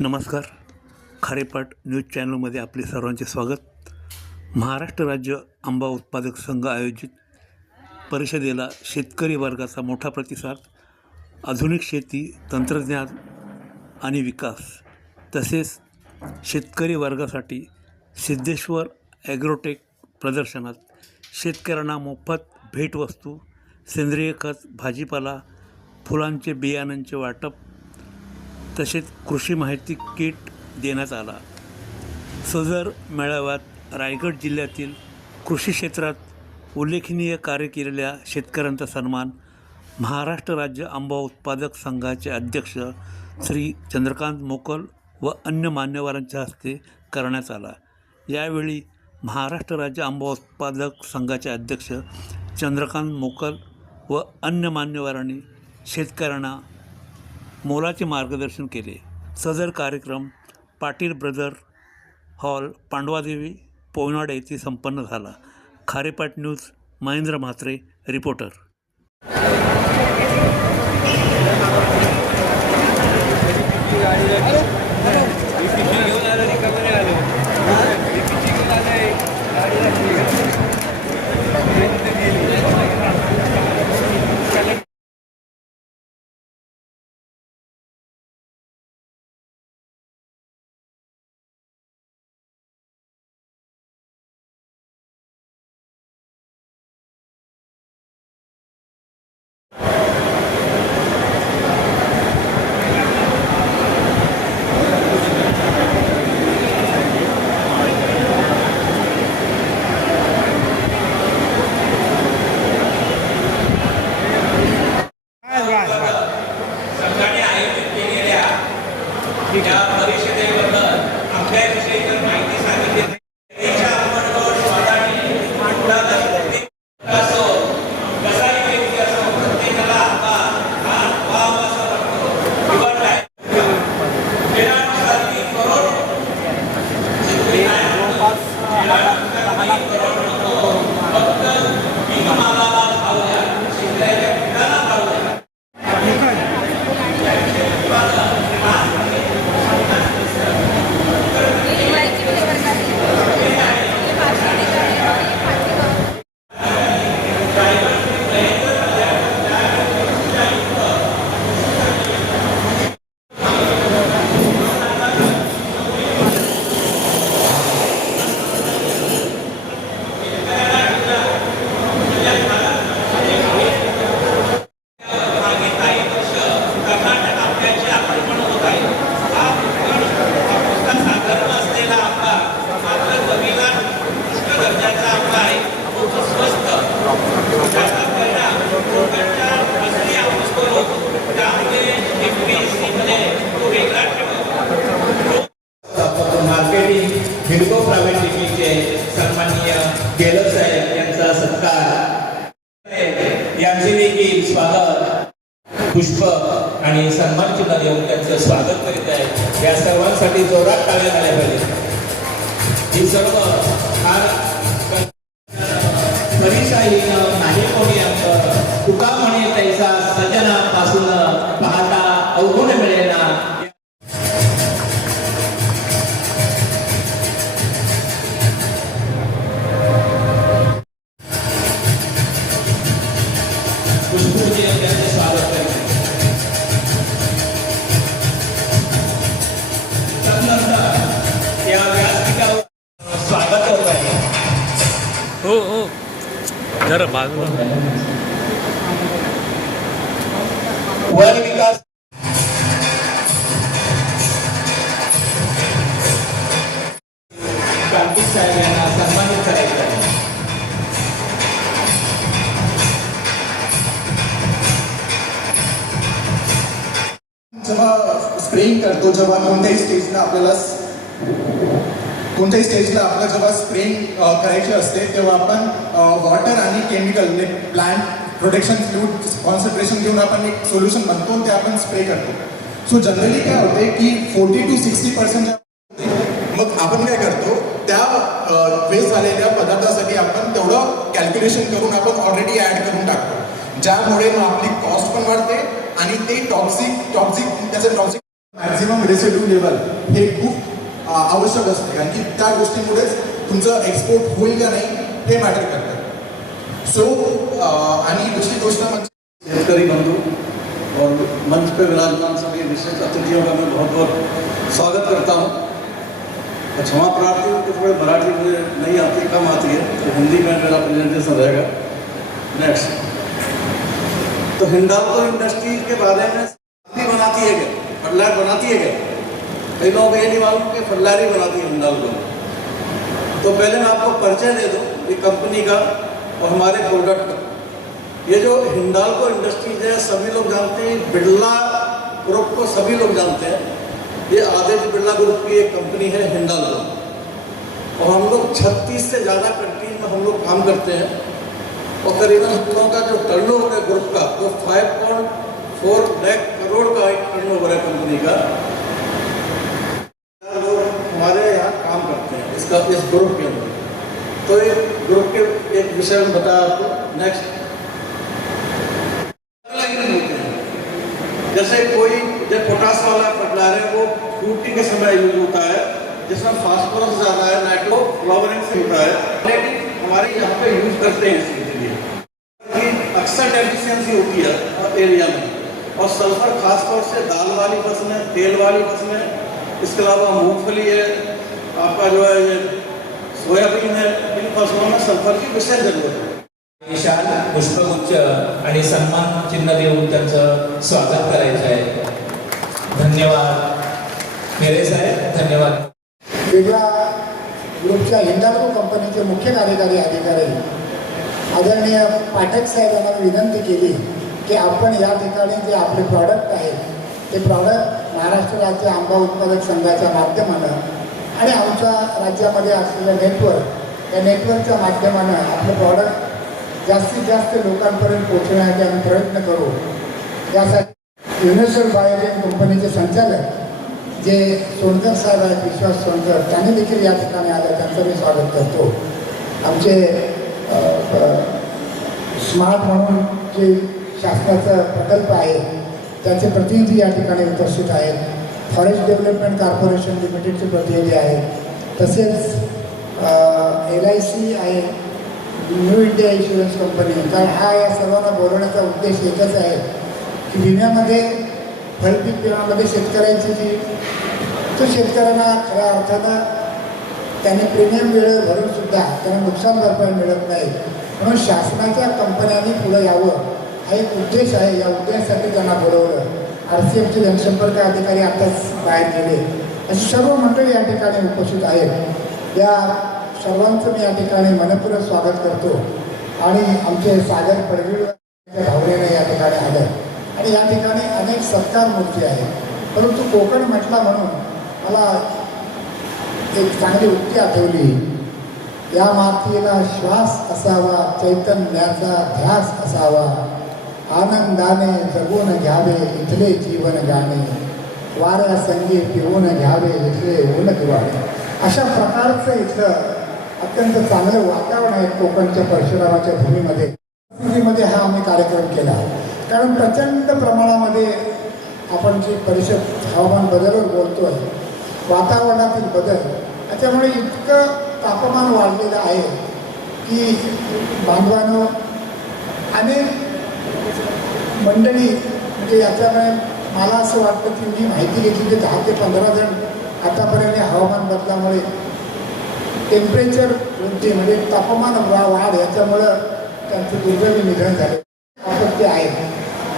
नमस्कार. खारेपाट न्यूज चॅनलमध्ये आपले सर्वांचे स्वागत. महाराष्ट्र राज्य आंबा उत्पादक संघ आयोजित परिषदेला शेतकरी वर्गाचा मोठा प्रतिसाद. आधुनिक शेती, तंत्रज्ञान आणि विकास तसेच शेतकरी वर्गासाठी सिद्धेश्वर ॲग्रोटेक प्रदर्शनात शेतकऱ्यांना मोफत भेटवस्तू, सेंद्रिय खत, भाजीपाला, फुलांचे बियाणांचे वाटप तसेच कृषी माहिती किट देण्यात आला. सदर मेळाव्यात रायगड जिल्ह्यातील कृषी क्षेत्रात उल्लेखनीय कार्य केलेल्या शेतकऱ्यांचा सन्मान महाराष्ट्र राज्य आंबा उत्पादक संघाचे अध्यक्ष श्री चंद्रकांत मोकल व अन्य मान्यवरांच्या हस्ते करण्यात आला. यावेळी महाराष्ट्र राज्य आंबा उत्पादक संघाचे अध्यक्ष चंद्रकांत मोकल व अन्य मान्यवरांनी शेतकऱ्यांना मोलाचे मार्गदर्शन केले. सदर कार्यक्रम पाटील ब्रदर हॉल, पांडवादेवी, पोयनाड येथे संपन्न झाला. खारेपाट न्यूज, महेंद्र म्हात्रे, रिपोर्टर. संघाने आयोजित केलेल्या या परिषदेबद्दल आपल्याविषयी जर माहिती सांगितली त्याच्या अंमलबजावणी स्वादाने असो कसाही व्यक्ती असो प्रत्येकाला आता हा व्हावा असा वाटतो. निवडलाय वेळानुसार 3 करोड फक्त बिनमालाला भाव द्या, शेतकऱ्याच्या पिकाला भाव द्या. मार्केटिंग हिडको प्रायव्हेट लिमिटेडचे सन्माननीय गेलर साहेब यांचा सत्कार, यांचे देखील स्वागत पुष्प आणि सन्मान चिन्ह देऊन त्यांचं स्वागत करीत आहे. या सर्वांसाठी जोरात टाळ्या झाल्या पाहिजे. ही सर्व फार परिशाहीनं नाही कोणी अंतर तुका म्हणे तैसा सजनापासून पाहता अवगुण मिळेना. त्यांचे स्वागत करते. या व्यासपीठावर स्वागत होत आहे. हो जरा बाजूला. वन विकास कार्तिक साहेब यांना सन्मानित करायचं आहे. जेव्हा स्प्रेइंग करतो, जेव्हा कोणत्याही स्टेजला आपलं जेव्हा स्प्रेइंग करायची असते तेव्हा आपण वॉटर आणि केमिकल म्हणजे प्लांट प्रोटेक्शन फ्लूइड कॉन्सन्ट्रेशन घेऊन आपण एक सोल्युशन बनतो ते आपण स्प्रे करतो. सो जनरली काय होते की 40 to 60% मग आपण काय करतो त्या वेस्ट झालेल्या पदार्थासाठी आपण तेवढं कॅल्क्युलेशन करून आपण ऑलरेडी ॲड करून टाकतो, ज्यामुळे मग आपली कॉस्ट पण वाढते आणि ते टॉक्सिक त्याचं टॉक्सिक मॅक्झिमम रेसिड्यू लेवल हे खूप आवश्यक असते, कारण की त्या गोष्टीमुळेच तुमचं एक्सपोर्ट होईल का नाही हे मॅटर करतं. सो आणि दुसरी गोष्ट म्हणजे शेतकरी बंधु और मंच पे विराजमान सभी विशेष अतिथियों का मैं बहुत बहुत स्वागत करता हूँ. क्षमा प्रार्थी हूँ कि थोड़े मराठी मुझे नहीं आती, कम आती है, तो हिंदी में मेरा प्रेजेंटेशन रहेगा. नेक्स्ट, तो हिंडाल्को इंडस्ट्रीज के बारे में भी बनाती है क्या, फर्टिलाइजर बनाती है क्या? कई लोगों को ये नहीं मालूम कि फर्टिलाइजर बनाती है हिंडाल्को. तो पहले मैं आपको परिचय दे दूँ ये कंपनी का और हमारे प्रोडक्ट का. ये जो हिंडाल्को इंडस्ट्रीज है सभी लोग जानते हैं, बिरला ग्रुप को सभी लोग जानते हैं. ये आदित्य बिरला ग्रुप की एक कंपनी है हिंडाल्को, और हम लोग 36 से ज़्यादा कंट्रीज में हम लोग काम करते हैं. और करीबन हम लोगों का जो टर्नओवर है ग्रुप का वो 5.4 लाख करोड़ का एक टर्नओवर है कंपनी का. लोग हमारे यहाँ काम करते हैं इस ग्रुप के अंदर. तो एक ग्रुप के एक विषय में बताया आपको. नेक्स्ट, जैसे कोई जो पोटास वाला फर्टिलाइजर है वो फ्रूटिंग के समय यूज होता है, जिसमें फास्फोरस ज़्यादा है, नाइट्रो फ्लावरिंग से होता है, लेकिन हमारे यहाँ पे यूज करते हैं इसके लिए कि अक्सर डेफिशिएंसी होती है एरिया में. और सल्फर खासतौर से दाल वाली फसलें, तेल वाली फसलें, इसके अलावा मूंगफली है, आपका जो है ये सोयाबीन है, इन फसलों में सल्फर की विशेष जरूरत है. विशाल पुष्पगुच्छ आणि सन्मान चिन्ह देऊन त्यांचं स्वागत करायचं आहे. धन्यवाद मेरे साहेब, धन्यवाद. वेगळा ग्रुपच्या हिंडाल्को कंपनीचे मुख्य कार्यकारी अधिकारी आदरणीय पाठक साहेब यांना विनंती केली की आपण या ठिकाणी जे आपले प्रॉडक्ट आहेत ते प्रॉडक्ट महाराष्ट्र राज्य आंबा उत्पादक संघाच्या माध्यमानं आणि आमच्या राज्यामध्ये असलेलं नेटवर्क, या नेटवर्कच्या माध्यमानं आपलं प्रॉडक्ट जास्तीत जास्त लोकांपर्यंत पोहोचवण्यासाठी आम्ही प्रयत्न करू. यासाठी युनिव्हर्सल बायोटेक कंपनीचे संचालक जे सोनकर साहेब आहेत, विश्वास सोनकर, त्यांनी देखील या ठिकाणी आलं, त्यांचं मी स्वागत करतो. आमचे स्मार्ट म्हणून जे शासनाचा प्रकल्प आहे त्याचे प्रतिनिधी या ठिकाणी उपस्थित आहेत. फॉरेस्ट डेव्हलपमेंट कॉर्पोरेशन लिमिटेडचे प्रतिनिधी आहेत. तसेच LIC आहे, न्यू इंडिया इन्शुरन्स कंपनी. कारण हा या सर्वांना बोलवण्याचा उद्देश एकच आहे की विम्यामध्ये, फळपीक विम्यामध्ये शेतकऱ्यांची जी तो शेतकऱ्यांना खऱ्या अर्थानं त्यांनी प्रीमियम वेळेवर भरूनसुद्धा त्यांना नुकसान भरपाई मिळत नाही. म्हणून शासनाच्या कंपन्यांनी पुढे यावं हा एक उद्देश आहे. या उद्देशासाठी त्यांना बोलवलं. RCMचे जनसंपर्क अधिकारी आताच बाहेर गेले. अशी सर्व मंडळी या ठिकाणी उपस्थित आहेत. या सर्वांचं मी या ठिकाणी मनपूर्वक स्वागत करतो. आणि आमचे सागर पडवीच्या भावनेने या ठिकाणी आलं आणि या ठिकाणी अनेक सत्कार मूर्ती आहेत. परंतु कोकण म्हटला म्हणून मला एक चांगली उक्ती आठवली. या मातीला श्वास असावा, चैतन्याचा ध्यास असावा, आनंदाने जगून घ्यावे इथले जीवन गाणे, वाऱ्या संगी पिऊन घ्यावे इथले ऊन दिवाळे. अशा प्रकारचं इथलं अत्यंत चांगलं वातावरण आहे कोकणच्या परशुरामाच्या भूमीमध्ये. परिस्थितीमध्ये हा आम्ही कार्यक्रम केला. कारण प्रचंड प्रमाणामध्ये आपण जी परिषद हवामान बदलवर बोलतो आहे, वातावरणातील बदल, त्याच्यामुळे इतकं तापमान वाढलेलं आहे की बांधवांनो अनेक मंडळी म्हणजे याच्यामुळे मला असं वाटतं की मी माहिती घेतली की 10 ते 15 जण आतापर्यंत हवामान बदलामुळे टेम्परेचर वृद्धी म्हणजे तापमान वाढ याच्यामुळं त्यांचं दुर्दैवी निधन झाले. आपत्ती आहे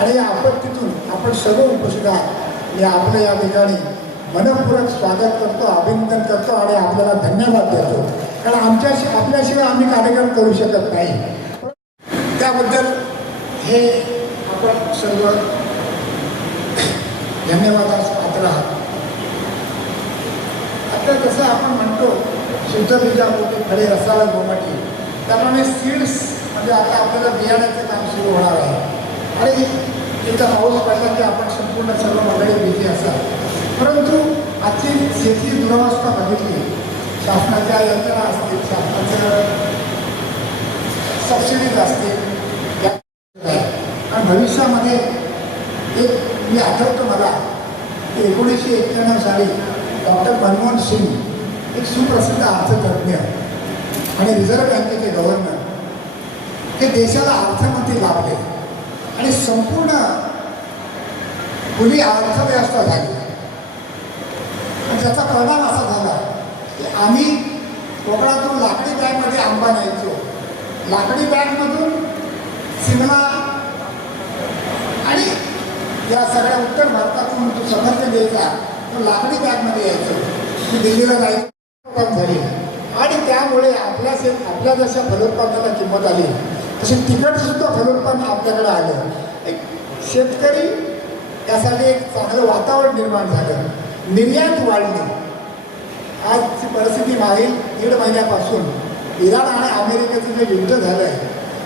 आणि या आपत्तीतून आपण सर्व उपस्थित आहात. मी आपलं या ठिकाणी मनपूर्वक स्वागत करतो, अभिनंदन करतो आणि आपल्याला धन्यवाद देतो. कारण आपल्याशिवाय आम्ही कार्यक्रम करू शकत नाही. त्याबद्दल हे आपण सर्व धन्यवादास पात्र आहात. आता जसं आपण म्हणतो शुद्ध बीजा मोठी फळे रसाला गोमाटी, त्याप्रमाणे सीड्स म्हणजे आता आपल्याला बियाण्याचं काम सुरू होणार आहे. आणि एकदा पाऊस पडला की आपण संपूर्ण सर्व मंडळी बिझी असाल. परंतु आजची शेती दुरावस्था बघितली, शासनाच्या यंत्रणा असतील, शासनाच्या सबसिडीज असतील, आणि भविष्यामध्ये एक मी आठवतो मला की 1991 साली डॉक्टर मनमोहन सिंग एक सुप्रसिद्ध अर्थतज्ञ आणि रिझर्व्ह बँकेचे गव्हर्नर हे देशाला अर्थमंत्री लाभले आणि संपूर्ण खुली अर्थव्यवस्था झाली. आणि त्याचा परिणाम असा झाला की आम्ही कोकणातून लाकडी बॅगमध्ये आंबा न्यायचो, लाकडी बॅगमधून सिमला आणि या सगळ्या उत्तर भारतातून तो सफरचंद द्यायचा तो लाकडी बॅगमध्ये यायचो. ती दिल्लीला जायचं झाली आणि त्यामुळे आपल्या जशा फलोत्पादनाला किंमत आली तशी तिखटसुद्धा फलोत्पादन आपल्याकडे आलं. एक शेतकरी यासाठी एक चांगलं वातावरण निर्माण झालं, निर्यात वाढली. आजची परिस्थिती मागील 1.5 महिन्यापासून इराण आणि अमेरिकेचं जे युद्ध झालं आहे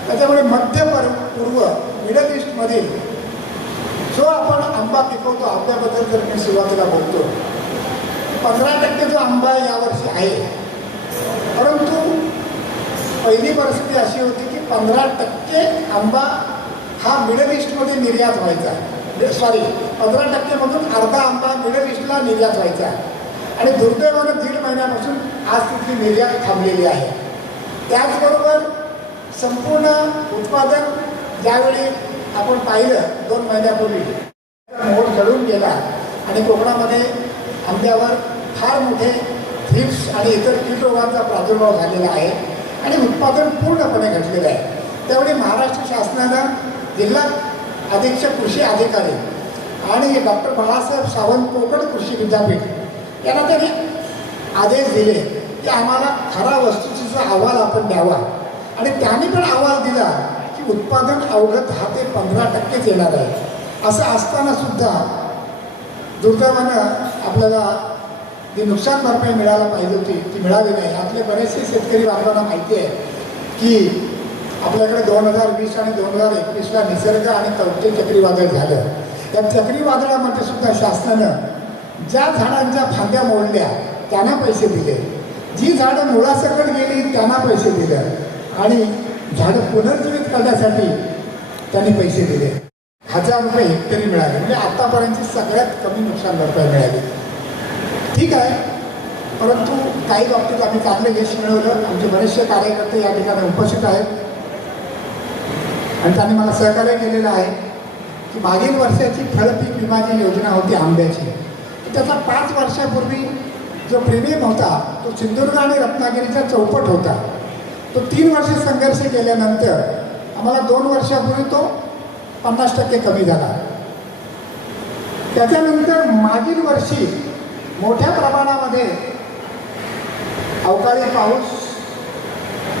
त्याच्यामुळे मध्य पूर्व मिडल ईस्टमधील जो आपण आंबा पिकवतो आंब्याबद्दल जर मी सुरुवातीला बोलतो 15% जो आंबा यावर्षी आहे. परंतु पहिली परिस्थिती अशी होती की 15% आंबा हा मिडल ईस्टमध्ये निर्यात व्हायचा. 15%मधून अर्धा आंबा मिडल ईस्टला निर्यात व्हायचा आणि दुर्दैवानं 1.5 महिन्यापासून आज तिथली निर्यात थांबलेली आहे. त्याचबरोबर संपूर्ण उत्पादन ज्यावेळी आपण पाहिलं 2 महिन्यापूर्वी मोड जळून गेला आणि कोकणामध्ये आंब्यावर फार मोठे थ्रिप्स आणि इतर कीड रोगांचा प्रादुर्भाव झालेला आहे आणि उत्पादन पूर्णपणे घटलेलं आहे. त्यावेळी महाराष्ट्र शासनानं जिल्हा अधीक्षक कृषी अधिकारी आणि डॉक्टर बाळासाहेब सावंत कोकण कृषी विद्यापीठ यांना त्यांनी आदेश दिले की आम्हाला खरा वस्तुस्थितीचा अहवाल आपण द्यावा आणि त्यांनी पण अहवाल दिला की उत्पादन अवघं 10 ते 15% येणार आहे. असं असताना सुद्धा दुर्दैवानं आपल्याला जी नुकसान भरपाई मिळायला पाहिजे होती ती मिळाली नाही. आपले बरेचसे शेतकरी बांधवांना माहिती आहे की आपल्याकडे 2020 आणि 2021ला निसर्ग आणि तौत्य चक्रीवादळ झालं. या चक्रीवादळामध्ये सुद्धा शासनानं ज्या झाडांच्या फांद्या मोडल्या त्यांना पैसे दिले, जी झाडं मुळासकट गेली त्यांना पैसे दिले आणि झाडं पुनर्जीवित करण्यासाठी त्यांनी पैसे दिले. 1000 रुपये हेक्टरी मिळाले. म्हणजे आतापर्यंतची सगळ्यात कमी नुकसान भरपाई मिळाली. ठीक आहे, परंतु काही बाबतीत आम्ही चांगलं यश मिळवलं. आमचे बरेचसे कार्यकर्ते या ठिकाणी उपस्थित आहेत आणि त्यांनी मला सहकार्य केलेलं आहे की मागील वर्षाची फळपीक विमा जी योजना होती आंब्याची त्याचा 5 वर्षापूर्वी जो प्रीमियम होता तो सिंधुदुर्ग आणि रत्नागिरीचा चौपट होता. तो 3 वर्ष संघर्ष केल्यानंतर आम्हाला 2 वर्षापूर्वी तो 50% कमी झाला. त्याच्यानंतर मागील वर्षी मोठ्या प्रमाणामध्ये अवकाळी पाऊस,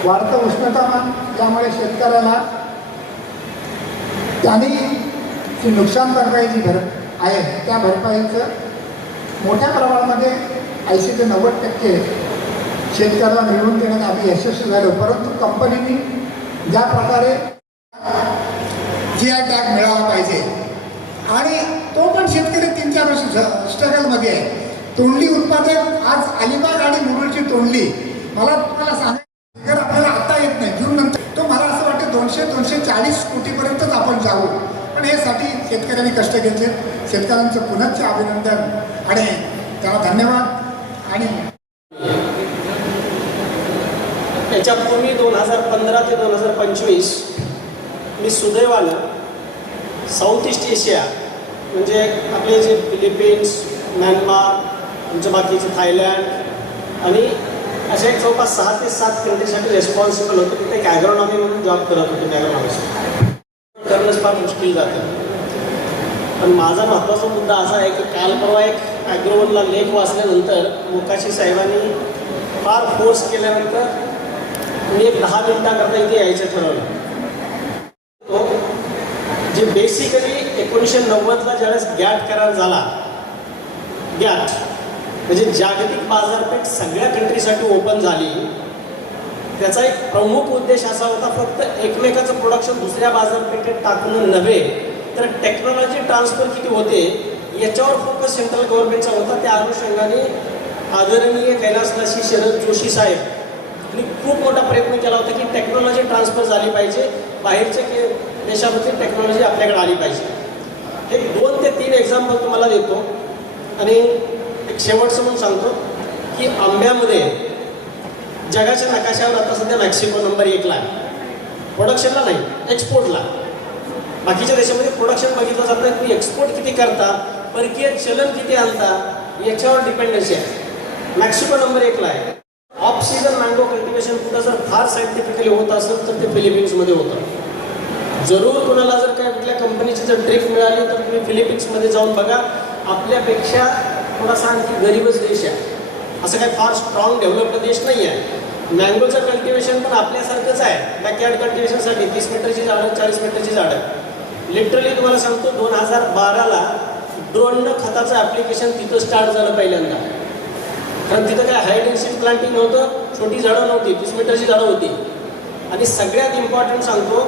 वाढतं उष्णतामान यामुळे शेतकऱ्याला त्यांनी जी नुकसान भरपाई जी आहे त्या भरपाईचं मोठ्या प्रमाणामध्ये 80 ते 90% शेतकऱ्याला मिळवून देण्यात आम्ही यशस्वी झालो. परंतु कंपनीने ज्या प्रकारे GI टॅग मिळाला पाहिजे आणि तो पण शेतकरी 3-4 वर्ष स्ट्रगलमध्ये आहे. तोंडली उत्पादन आज अलिबाग आणि मुरुडची तोंडली मला तुम्हाला सांगायचं जर आपल्याला आता येत नाही जून नंतर तो मला असं वाटतं 200-240 कोटीपर्यंतच आपण जाऊ. पण यासाठी शेतकऱ्यांनी कष्ट घेतले. शेतकऱ्यांचं पुनश्च अभिनंदन आणि त्याला धन्यवाद. आणि याच्यापूर्वी 2015 ते 2025 मी सुदैवानं साऊथ ईस्ट एशिया म्हणजे आपले जे फिलिपिन्स, म्यानमार, आमच्या बाकीचे थायलंड आणि अशा एक जवळपास 6 ते 7 कंट्रीसाठी रेस्पॉन्सिबल होतो. तिथे एक ॲग्रोनॉमी म्हणून जॉब करत होतो. ॲग्रोनॉमिस्ट करणंच फार मुश्किल जातं. पण माझा महत्त्वाचा मुद्दा असा आहे की काल परवा एक ॲग्रोवनला लेख वाचल्यानंतर मोकाशी साहेबांनी फार फोर्स केल्यानंतर मी एक 10 मिनिटांकरता इथे यायचं ठरवलं. तो जे बेसिकली 1990ला ज्यावेळेस गॅट करार झाला, गॅट म्हणजे जागतिक बाजारपेठ सगळ्या कंट्रीसाठी ओपन झाली. त्याचा एक प्रमुख उद्देश असा होता फक्त एकमेकाचं प्रोडक्शन दुसऱ्या बाजारपेठेत टाकणं नव्हे तर टेक्नॉलॉजी ट्रान्सफर किती होते याच्यावर फोकस सेंट्रल गव्हर्नमेंटचा होता. त्या अनुषंगाने आदरणीय कैलासवासी शरद जोशी साहेब यांनी खूप मोठा प्रयत्न केला होता की टेक्नॉलॉजी ट्रान्सफर झाली पाहिजे, बाहेरच्या देशामध्ये टेक्नॉलॉजी आपल्याकडे आली पाहिजे. एक 2 ते 3 एक्झाम्पल तुम्हाला देतो. आणि एक शेवटचं म्हणून सांगतो की आंब्यामध्ये जगाच्या नकाशावर आता सध्या मेक्सिको नंबर 1ला आहे. प्रोडक्शनला नाही, एक्सपोर्टला. बाकीच्या देशामध्ये प्रोडक्शन बघितलं जातं, तुम्ही एक्सपोर्ट किती करता, परकीय चलन किती आणता, याच्यावर डिपेंडन्सी आहे. मेक्सिको नंबर 1ला आहे. ऑफ सीझन मँगो कल्टिवेशन कुठं जर फार सायंटिफिकली होत असेल तर ते फिलिपिन्समध्ये होतं. जरूर कुणाला जर काय कुठल्या कंपनीची जर ट्रिप मिळाली तर तुम्ही फिलिपिन्समध्ये जाऊन बघा. आपल्यापेक्षा थोडासा आणखी गरीबच देश आहे, असं काही फार स्ट्रॉंग डेव्हलप्ड देश नाही आहे. मँगोचं कल्टिवेशन पण आपल्यासारखंच आहे. बॅकयार्ड कल्टिवेशनसाठी 30 मीटरची झाडं, 40 मीटरची झाडं. लिटरली तुम्हाला सांगतो 2012ला ड्रोननं खताचं ॲप्लिकेशन तिथं स्टार्ट झालं पहिल्यांदा. कारण तिथं काय हाय डेन्सिटी प्लांटिंग नव्हतं, छोटी झाडं नव्हती, 30 मीटरची झाडं होती. आणि सगळ्यात इम्पॉर्टंट सांगतो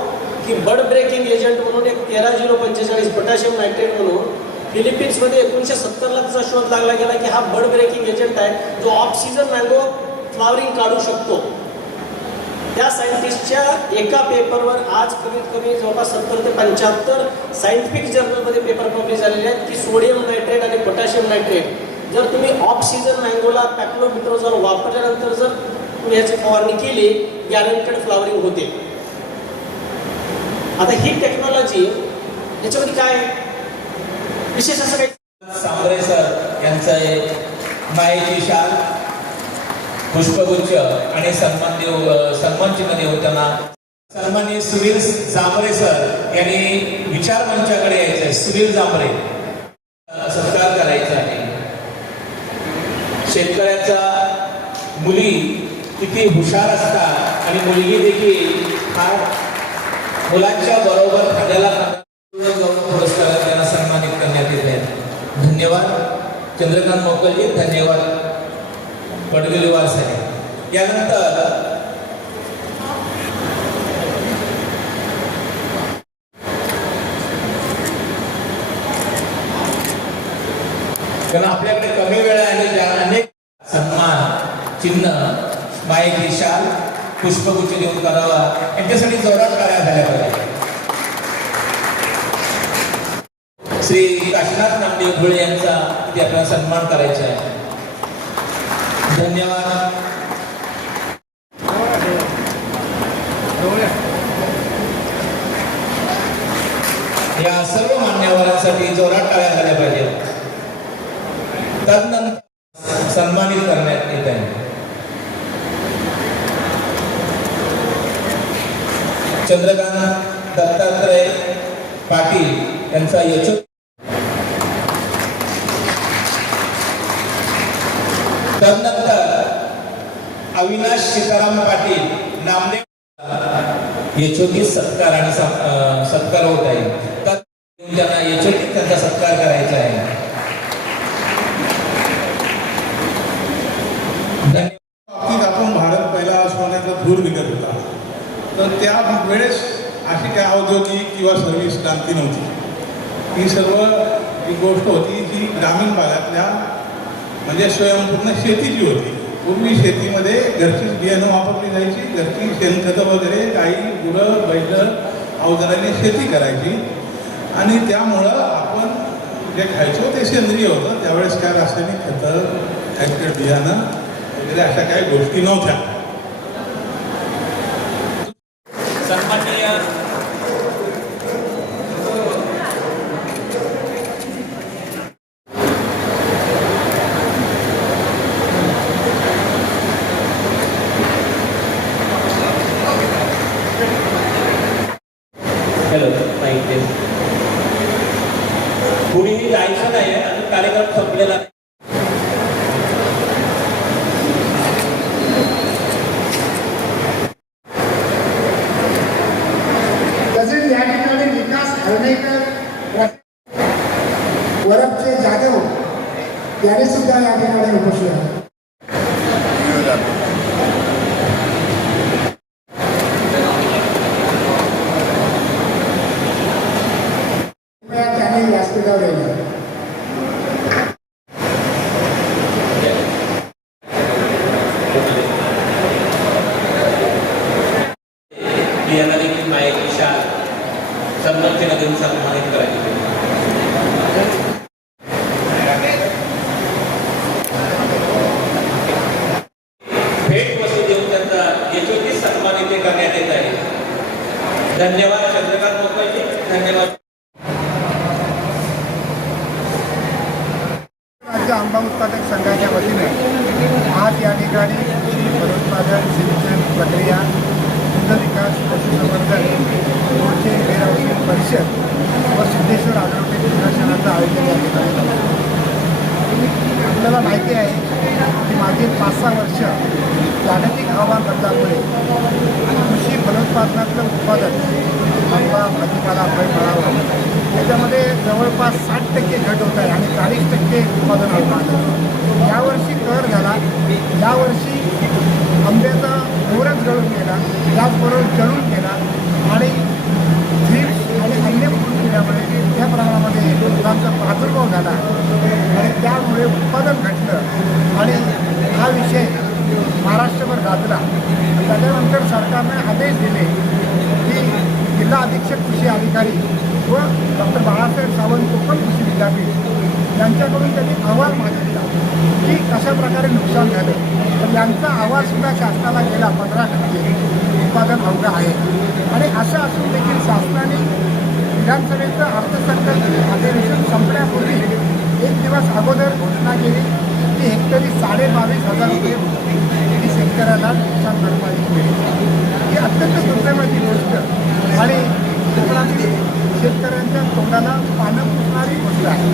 की बर्ड ब्रेकिंग एजंट म्हणून एक 13045 पोटॅशियम नायट्रेट म्हणून फिलिपिन्समध्ये 1970ला त्याचा शोध लागला गेला की हा बर्ड ब्रेकिंग एजंट आहे जो ऑफ सीझन मँगो फ्लॉवरिंग काढू शकतो. त्या सायंटिस्टच्या एका पेपरवर आज कमीत कमी जवळपास 70 ते 75 सायंटिफिक जर्नलमध्ये पेपर पब्लिश झालेले आहेत की सोडियम नायट्रेट आणि पोटॅशियम नायट्रेट जर तुम्ही ऑफ सीझन मँगोला पॅक्लोबिट्रोझॉल वापरल्यानंतर जर तुम्ही याची फवारणी केली, गॅरंटेड फ्लॉवरिंग होते. आता ही टेक्नॉलॉजी याच्यामध्ये काय विशेष असं काही. सांबरे सर यांचं एक मायेची शाल, पुष्पगुच्छ आणि सन्मान चिन्ह देवताना सन्माननीय सुनील जांभरे सर यांनी विचार मंचाकडे यायचं आहे. सुनील जांभरे सत्कार करायचा आहे. शेतकऱ्याचा मुली किती हुशार असतात आणि मुलगी देखील फार मुलांच्या बरोबर खाद्याला पुरस्कारात त्यांना सन्मानित करण्यात येत आहेत. धन्यवाद चंद्रकांत मोकलजी, धन्यवाद पडगलीवार साहेब. यानंतर कारण आपल्याकडे कमी वेळ आहे, ज्या अनेक सन्मान चिन्ह, मायेची शाल, पुष्पगुच्छ देऊन करावा, यांच्यासाठी जोरात टाळ्या झाल्या पाहिजे. श्री काशीनाथ नामदेव घोळे यांचा इथे आपल्याला सन्मान करायचा आहे. धन्यवाद. या सर्व मान्यवरांसाठी जोरात टाळ्या झाल्या पाहिजे. तदनंतर सन्मानित करण्यात येत आहे चंद्रकांत दत्तात्रय पाटील यांचा यशो. तदनंतर अविनाश सीताराम पाटील नामदेव यशोदी सत्कार आणि सत्कार होत आहे. त्यांना यशोदी त्यांचा सत्कार करायचा आहे. बाबतीत आपण भारत पहिला सोन्याचा धूर विकत होता, तर त्या वेळेस अशी काय औद्योगिक किंवा सर्व्हिस क्रांती नव्हती. ही सर्व एक गोष्ट होती जी ग्रामीण भागातल्या म्हणजे स्वयंपूर्ण शेती जी होती. पूर्वी शेतीमध्ये घरचीच बियाणं वापरली जायची, घरची शेणखतं वगैरे, गाई गुरं बैल अवजारांनी शेती करायची आणि त्यामुळं आपण जे खायचो ते सेंद्रिय होतं. त्यावेळेस काय रासायनिक खतं, हायब्रिड बियाणं वगैरे अशा काही गोष्टी नव्हत्या. सन्माननीय हॅलो माहिती कुणीही जायचं नाही आणि कार्यक्रम संपलेला नाही. तसेच या ठिकाणी विकास हर्णेकर, वरपचे जाधव यांनी सुद्धा या ठिकाणी उपस्थित आहेत. त्यांनी व्यासपीठावर येईल. यांना देखील मायेची शाल सन्मान चिन्ह देऊन सन्मानित करायचे. धन्यवाद चंद्रकांत मोकाजी, धन्यवाद. राज्य आंबा उत्पादक संघाच्या वतीने आज या ठिकाणी कृषी फलोत्पादन सिंचन प्रक्रिया दुग्ध विकास पशुसंवर्धन मोर्चे वेअरहाऊसिंग परिषद व सिद्धेश्वर आग्रोटेक प्रदर्शनाचं आयोजन या ठिकाणी झालं. आपल्याला माहिती आहे की मागील 5-6 वर्ष जागतिक हवामान बदलामुळे कृषी फलोत्पादनातलं उत्पादन आंबा भाजीपाला फळफळावळ त्याच्यामध्ये जवळपास 60% घट होत आहे आणि 40% उत्पादन आलं. यावर्षी कर झाला, यावर्षी आंब्याचा मोरच गळून गेला, त्याचबरोबर जळून गेला आणि थ्रिप्स आणि अन्य फुलकिड्यामुळे त्या प्रमाणामध्ये रोगांचा प्रादुर्भाव झाला आणि त्यामुळे उत्पादन घटलं आणि हा विषय महाराष्ट्रभर गाजला. त्याच्यानंतर सरकारने आदेश दिले की जिल्हा अधीक्षक कृषी अधिकारी व डॉक्टर बाळासाहेब सावंत कोकण कृषी विद्यापीठ यांच्याकडून त्यांनी अहवाल मागितला की कशाप्रकारे नुकसान झालं. तर यांचा अहवालसुद्धा शासनाला गेला 15% उत्पादन अवघं आहे. आणि असं असून देखील शासनाने विधानसभेचं अर्थसंकल्प अधिवेशन संपण्यापूर्वी 1 दिवस अगोदर घोषणा केली की हेक्टरी 22,500 रुपये ही शेतकऱ्याला नुकसान भरपाई मिळेल. ही अत्यंत दुर्दैवाची गोष्ट आणि कोकणातील शेतकऱ्यांच्या तोंडाला पानं पुसणारी गोष्ट आहे.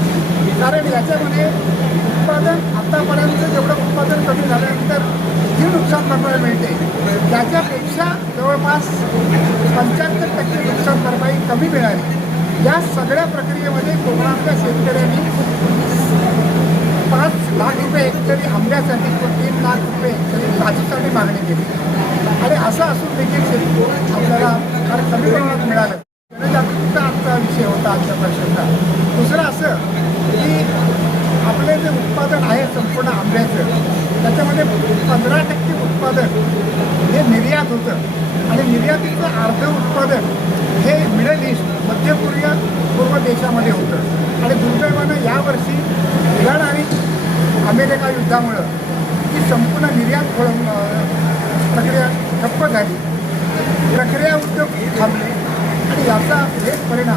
कारण याच्यामध्ये उत्पादन आतापर्यंत जेवढं उत्पादन कमी झाल्यानंतर जी नुकसान भरपाई मिळते त्याच्यापेक्षा जवळपास 75% नुकसान भरपाई कमी मिळाली. या सगळ्या प्रक्रियेमध्ये कोकणातल्या शेतकऱ्यांनी 5 लाख रुपये हेक्टरी आंब्यासाठी व 3 लाख रुपये हेक्टरी काजूसाठी मागणी केली. आणि असं असून देखील शेतकरी आपल्याला फार कमी प्रमाणात मिळालं. जनजागृतीचा आजचा विषय होता आजच्या परिषदेचा. दुसरं असं की आपले जे उत्पादन आहे संपूर्ण आंब्याचं त्याच्यामध्ये 15% उत्पादन हे निर्यात होतं आणि निर्यातीचं अर्ध उत्पादन हे मिडल ईस्ट पूर्व देशामध्ये होतं. आणि दुर्दैवानं यावर्षी इराण आणि अमेरिका युद्धामुळं ही संपूर्ण निर्यात प्रक्रिया ठप्प झाली. प्रक्रिया उद्योग थांबले आणि याचा एक परिणाम